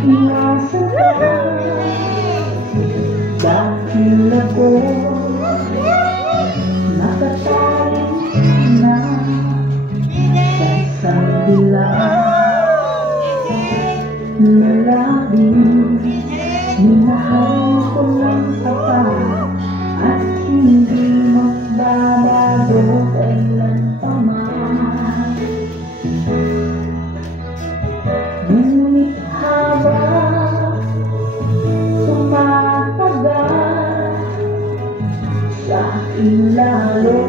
Iwasan ka dahil ako nakataling na sa isang dilag na labing minahal ko ng tapat at hindi magbabago kailan pa man. Ngunit habang tumatagal sa akin lalo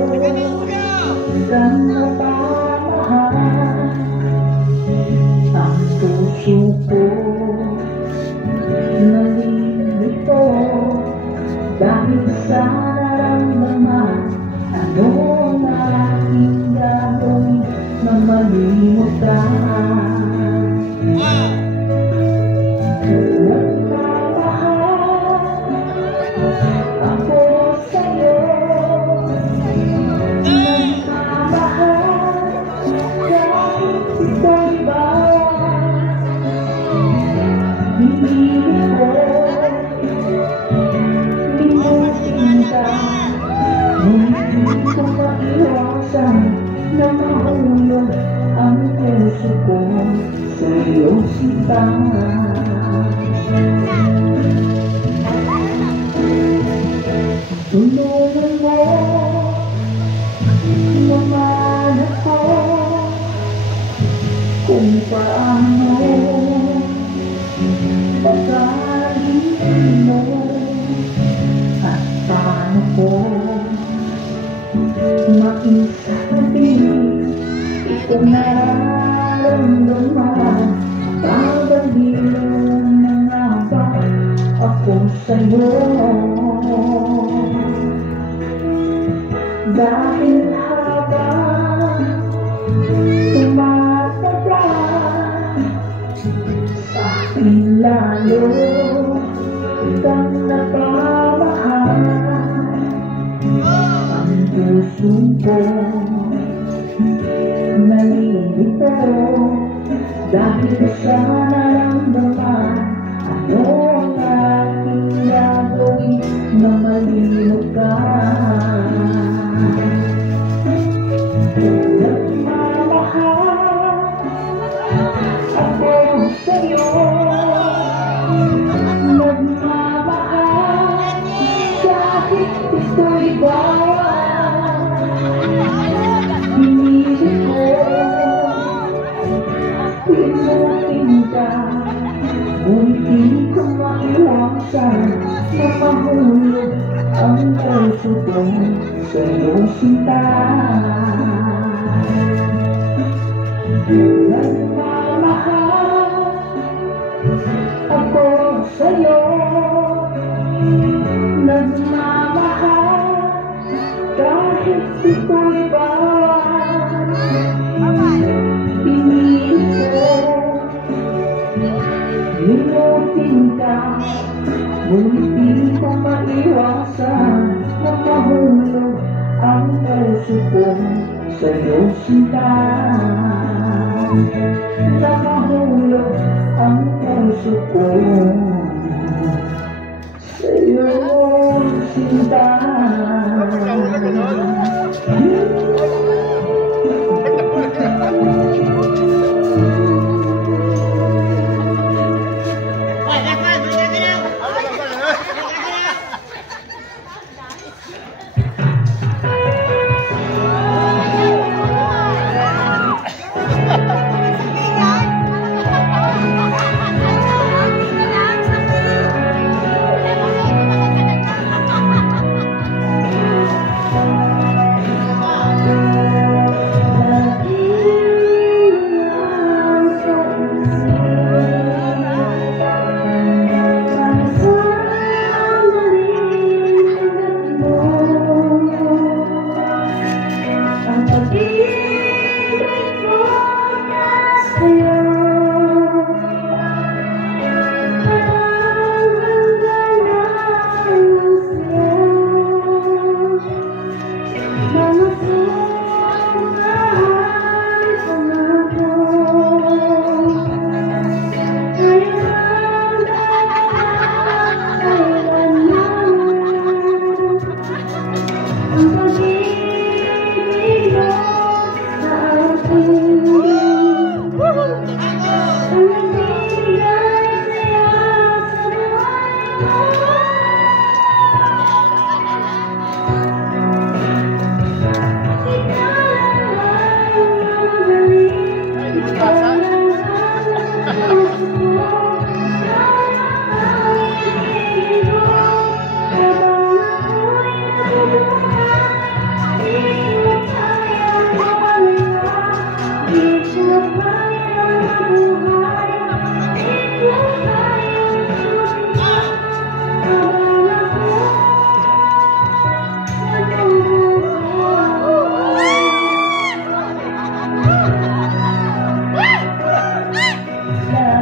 kang napamahal, ang puso ko nalilito dahil sa nararamdaman. Ano ang aking gagawin na malimot ka? Nagmamahal ako sa'yo, nagmamahal kahit ito'y bawal. Hindi ko limutin ka, ngunit ko maiwasan na mahulog ang puso ko sa iyong sinta. Tulungan mo naman ako kung paano pagkain mo at paano ko maisabi itong nararamdaman. Pagdahilan na nga ba ako sa'yo? Dahil habang tumatagal sa akin lalo kang napamahal, ang puso ko nalilito dahil sa nararamdaman. Ano ang aking gagawin na malimot ka? Nagmamahal ako sa'yo, nagmamahal kahit ito'y bawal. Pinili ko limutin ka, ngunit hindi ko maiwasan na mahulog ang puso ko sa iyong sinta. Nagmamahal ako sa'yo, nagmamahal kahit ito'y bawal. Pinili ko limutin ka, ngunit di ko maiwasan na mahulog ang puso ko sa iyong sinta. Na mahulog ang puso ko sa iyong sinta.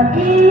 Pag-ibig